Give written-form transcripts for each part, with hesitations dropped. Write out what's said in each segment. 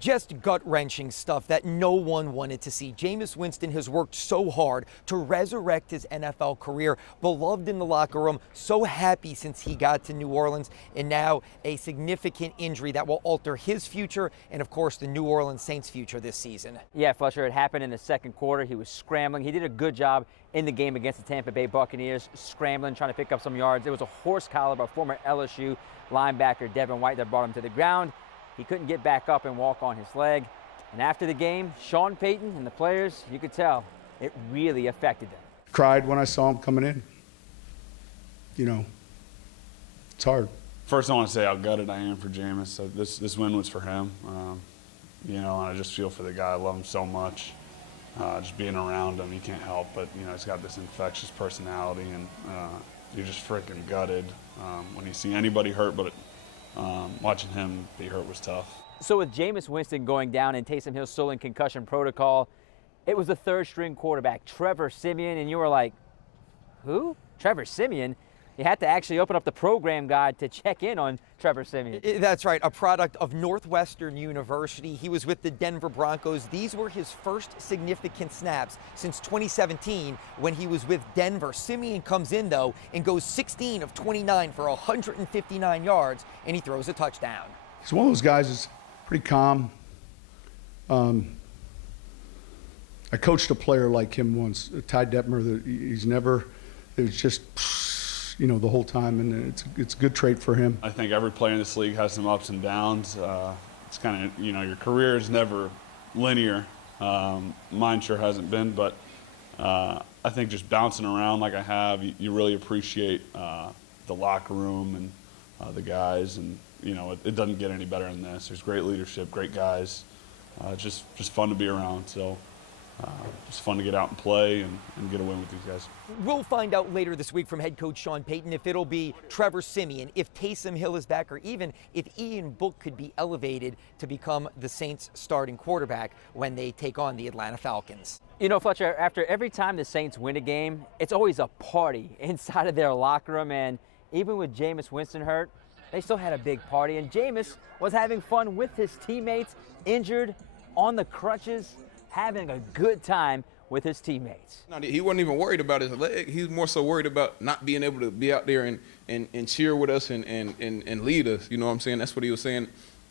Just gut-wrenching stuff that no one wanted to see. Jameis Winston has worked so hard to resurrect his NFL career, beloved in the locker room, so happy since he got to New Orleans, and now a significant injury that will alter his future and, of course, the New Orleans Saints' future this season. Yeah, Fletcher, it happened in the second quarter. He was scrambling. He did a good job in the game against the Tampa Bay Buccaneers, scrambling, trying to pick up some yards. It was a horse collar by former LSU linebacker Devin White that brought him to the ground. He couldn't get back up and walk on his leg. And after the game, Sean Payton and the players, you could tell, it really affected them. Cried when I saw him coming in. You know, it's hard. First, I want to say how gutted I am for Jameis. This win was for him. You know, and I just feel for the guy. I love him so much. Just being around him, you can't help but, you know, he's got this infectious personality, and you're just freaking gutted when you see anybody hurt, but watching him be hurt was tough. So with Jameis Winston going down and Taysom Hill still in concussion protocol, it was the third-string quarterback, Trevor Siemian, and you were like, who? Trevor Siemian? You had to actually open up the program guide to check in on Trevor Siemian. That's right, a product of Northwestern University. He was with the Denver Broncos. These were his first significant snaps since 2017 when he was with Denver. Siemian comes in, though, and goes 16 of 29 for 159 yards, and he throws a touchdown. He's one of those guys that's pretty calm. I coached a player like him once, Ty Detmer. It was just, you know, the whole time, and it's a good trait for him. I think every player in this league has some ups and downs. It's kind of, you know, your career is never linear. Mine sure hasn't been, but I think just bouncing around like I have, you really appreciate the locker room and the guys, and you know, it doesn't get any better than this. There's great leadership, great guys, just fun to be around. So. Just fun to get out and play and get a win with these guys. We'll find out later this week from head coach Sean Payton if it'll be Trevor Siemian, if Taysom Hill is back, or even if Ian Book could be elevated to become the Saints' starting quarterback when they take on the Atlanta Falcons. You know, Fletcher, after every time the Saints win a game, it's always a party inside of their locker room, and even with Jameis Winston hurt, they still had a big party, and Jameis was having fun with his teammates, injured, on the crutches, having a good time with his teammates. No, he wasn't even worried about his leg. He was more so worried about not being able to be out there and cheer with us and lead us. You know what I'm saying? That's what he was saying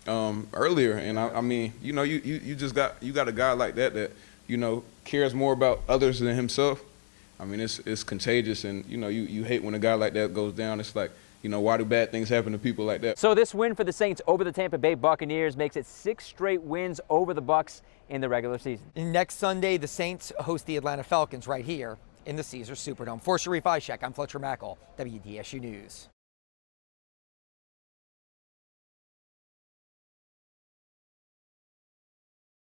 earlier. And I mean, you know, you got a guy like that you know, cares more about others than himself. I mean, it's contagious, and you know, you hate when a guy like that goes down. It's like, you know, why do bad things happen to people like that? So this win for the Saints over the Tampa Bay Buccaneers makes it 6 straight wins over the Bucs in the regular season. Next Sunday, the Saints host the Atlanta Falcons right here in the Caesars Superdome. For Sharif Ishak, I'm Fletcher Mackel, WDSU News.